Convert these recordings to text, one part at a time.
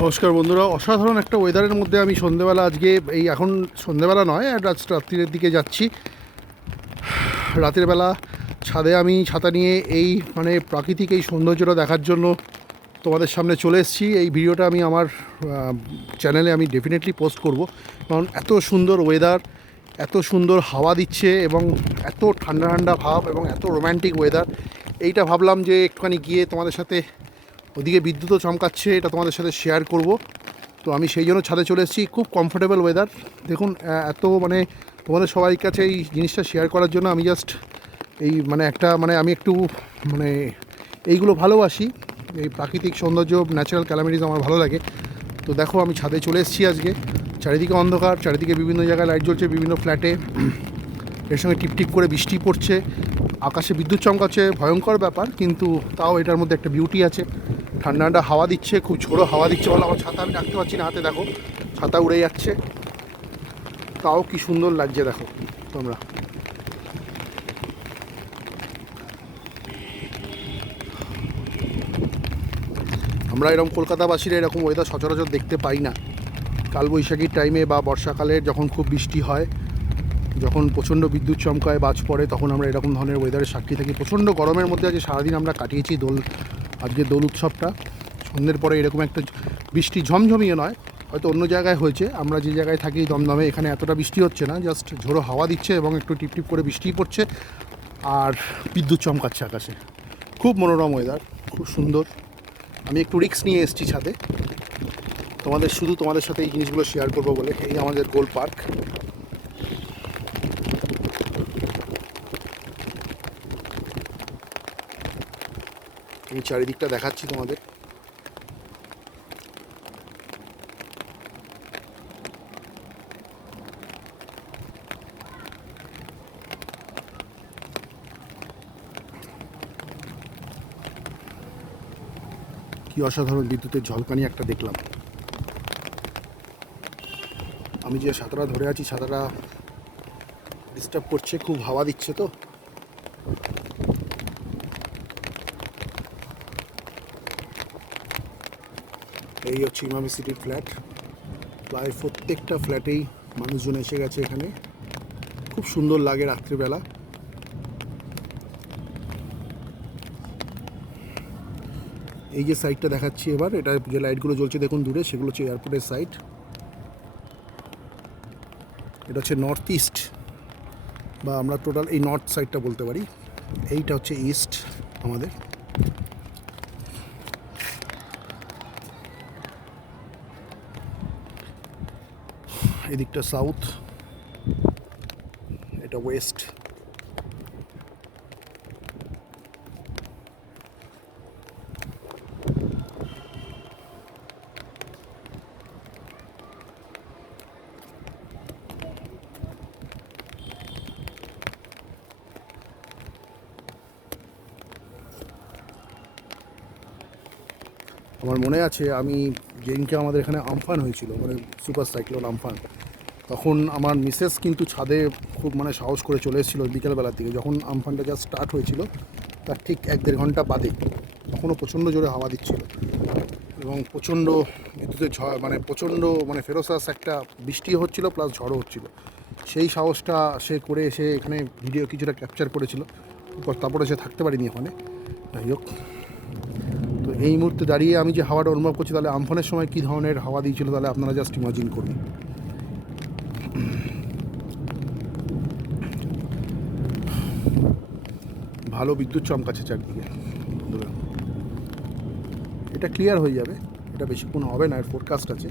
নমস্কার বন্ধুরা, অসাধারণ একটা ওয়েদারের মধ্যে আমি সন্ধেবেলা আজকে এখন সন্ধেবেলা নয়, আজ রাত্রির দিকে যাচ্ছি। রাতের বেলা ছাদে আমি ছাতা নিয়ে প্রাকৃতিক এই সৌন্দর্যটা দেখার জন্য তোমাদের সামনে চলে এসেছি। এই ভিডিওটা আমি আমার চ্যানেলে আমি ডেফিনেটলি পোস্ট করব, কারণ এত সুন্দর ওয়েদার, এত সুন্দর হাওয়া দিচ্ছে এবং এত ঠান্ডা ঠান্ডা ভাব এবং এত রোম্যান্টিক ওয়েদার। এইটা ভাবলাম যে একটুখানি গিয়ে তোমাদের সাথে, ওদিকে বিদ্যুৎও চমকাচ্ছে, এটা তোমাদের সাথে শেয়ার করব। তো আমি সেই জন্য ছাদে চলে এসেছি। খুব কমফোর্টেবল ওয়েদার দেখুন। এত তোমাদের সবাই কাছে এই জিনিসটা শেয়ার করার জন্য আমি জাস্ট আমি একটু মানে এইগুলো ভালোবাসি। এই প্রাকৃতিক সৌন্দর্য, ন্যাচারাল ক্যালামিটিস আমার ভালো লাগে। তো দেখো, আমি ছাদে চলে এসেছি আজকে। চারিদিকে অন্ধকার, চারিদিকে বিভিন্ন জায়গায় লাইট জ্বলছে, বিভিন্ন ফ্ল্যাটে। এর সঙ্গে টিপটিপ করে বৃষ্টি পড়ছে, আকাশে বিদ্যুৎ চমকাচ্ছে, ভয়ঙ্কর ব্যাপার, কিন্তু তাও এটার মধ্যে একটা বিউটি আছে। ঠান্ডা ঠান্ডা হাওয়া দিচ্ছে, খুব ঝোড়ো হাওয়া দিচ্ছে বলে আমার ছাতা আমি রাখতে পারছি না হাতে। দেখো, ছাতা উড়ে যাচ্ছে, তাও কি সুন্দর লাগছে দেখো তোমরা। আমরা এরকম কলকাতাবাসীরা এরকম ওয়েদার সচরাচর দেখতে পাই না। কালবৈশাখীর টাইমে বা বর্ষাকালে যখন খুব বৃষ্টি হয়, যখন প্রচণ্ড বিদ্যুৎ চমকায়, বাজ পড়ে, তখন আমরা এরকম ধরনের ওয়েদারের সাক্ষী থাকি। প্রচণ্ড গরমের মধ্যে আজ সারাদিন আমরা কাটিয়েছি আজকে দোল উৎসবটা। সন্ধ্যের পরে এরকম একটা বৃষ্টি, ঝমঝমিয়ে নয়, হয়তো অন্য জায়গায় হয়েছে, আমরা যে জায়গায় থাকি দমদমে, এখানে এতটা বৃষ্টি হচ্ছে না, জাস্ট ঝোড়ো হাওয়া দিচ্ছে এবং একটু টিপটিপ করে বৃষ্টি পড়ছে আর বিদ্যুৎ চমকাচ্ছে আকাশে। খুব মনোরম ওয়েদার, খুব সুন্দর। আমি একটু রিস্ক নিয়ে এসেছি ছাদে তোমাদের সাথে এই জিনিসগুলো শেয়ার করবো বলে। এই আমাদের গোল পার্ক। আমি চারিদিকটা দেখাচ্ছি তোমাদের। কি অসাধারণ বিদ্যুতের ঝলকানি একটা দেখলাম। আমি যে ছাতাটা ধরে আছি, ছাতাটা ডিস্টার্ব করছে, খুব হাওয়া দিচ্ছে। তো এই হচ্ছে ইমামি সিটির ফ্ল্যাট। প্রায় প্রত্যেকটা ফ্ল্যাটেই মানুষজন এসে গেছে এখানে। খুব সুন্দর লাগে রাত্রিবেলা। এই যে সাইডটা দেখাচ্ছি এবার, এটা যে লাইটগুলো জ্বলছে দেখুন দূরে, সেগুলো হচ্ছে এয়ারপোর্টের সাইড। এটা হচ্ছে নর্থ ইস্ট, বা আমরা টোটাল এই নর্থ সাইডটা বলতে পারি। এইটা হচ্ছে ইস্ট আমাদের। এদিকটা সাউথ, এটা ওয়েস্ট। আমার মনে আছে, আমি যেদিনকে আমাদের এখানে আমফান হয়েছিল, সুপার সাইক্লোন আমফান, তখন আমার মিসেস কিন্তু ছাদে খুব সাহস করে চলে এসেছিলো বিকেলবেলার দিকে, যখন আমফানটা জাস্ট স্টার্ট হয়েছিল তার ঠিক 1-1.5 ঘন্টা বাদে। তখনও প্রচণ্ড জোরে হাওয়া দিচ্ছিল এবং প্রচণ্ড বিদ্যুতের ঝড়, প্রচণ্ড ফেরোসাস একটা বৃষ্টি হচ্ছিল প্লাস ঝড়ও হচ্ছিল। সেই সাহসটা সে করে এসে এখানে ভিডিও কিছুটা ক্যাপচার করেছিল, তারপরে সে থাকতে পারিনি ওখানে। যাই হোক, তো এই মুহূর্তে দাঁড়িয়ে আমি যে হাওয়াটা অনুভব করছি, তাহলে আমফানের সময় কী ধরনের হাওয়া দিয়েছিল, তাহলে আপনারা জাস্ট ইমাজিন করুন। ভালো বিদ্যুৎ চমকাচ্ছে চারদিকে। এটা ক্লিয়ার হয়ে যাবে, এটা বেশিক্ষণ হবে না, এর ফোরকাস্ট আছে।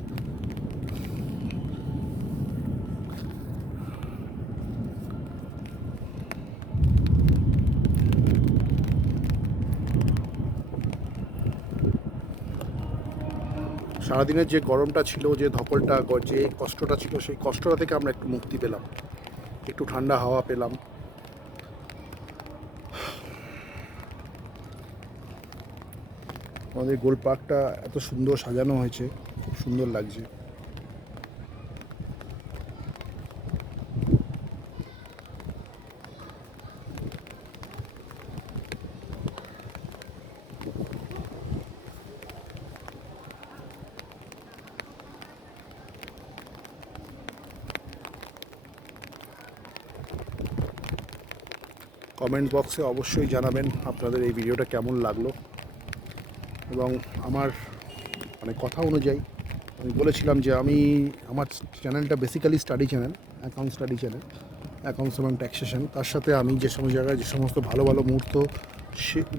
সারাদিনের যে গরমটা ছিল, যে ধকলটা, যে কষ্টটা ছিল, সেই কষ্টটা থেকে আমরা একটু মুক্তি পেলাম, একটু ঠান্ডা হাওয়া পেলাম। আমাদের গোল পার্কটা এত সুন্দর সাজানো হয়েছে, খুব সুন্দর লাগছে। কমেন্ট বক্সে অবশ্যই জানাবেন আপনাদের এই ভিডিওটা কেমন লাগলো। এবং আমার মানে কথা অনুযায়ী আমি বলেছিলাম যে আমার চ্যানেলটা basically study channel, account study channel, accounts এবং ট্যাক্সেশন। তার সাথে আমি যে সমস্ত জায়গায় যে সমস্ত ভালো ভালো মুহূর্ত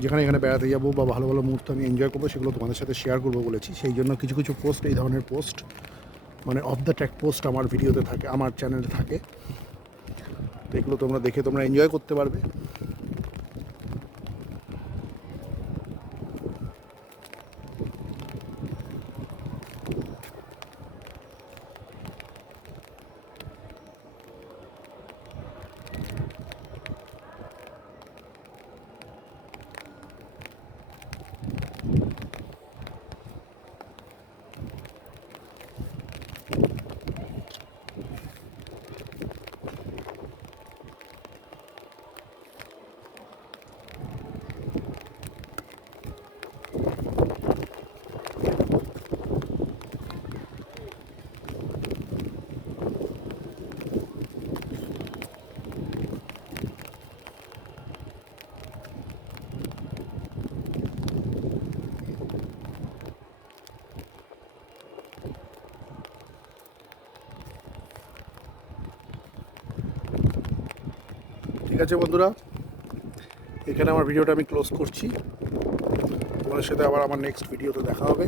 যেখানে এখানে বেড়াতে যাবো বা ভালো ভালো মুহূর্ত আমি এনজয় করবো, সেগুলো তোমাদের সাথে শেয়ার করবো বলেছি। সেই জন্য কিছু কিছু পোস্ট, এই ধরনের পোস্ট মানে অফ দ্য ট্র্যাক পোস্ট আমার ভিডিওতে থাকে, আমার চ্যানেলে থাকে। তো এগুলো তোমরা দেখে তোমরা এনজয় করতে পারবে। ঠিক আছে বন্ধুরা, এখানে আমার ভিডিওটা আমি ক্লোজ করছি। তোমাদের সাথে আবার আমার নেক্সট ভিডিওতে দেখা হবে।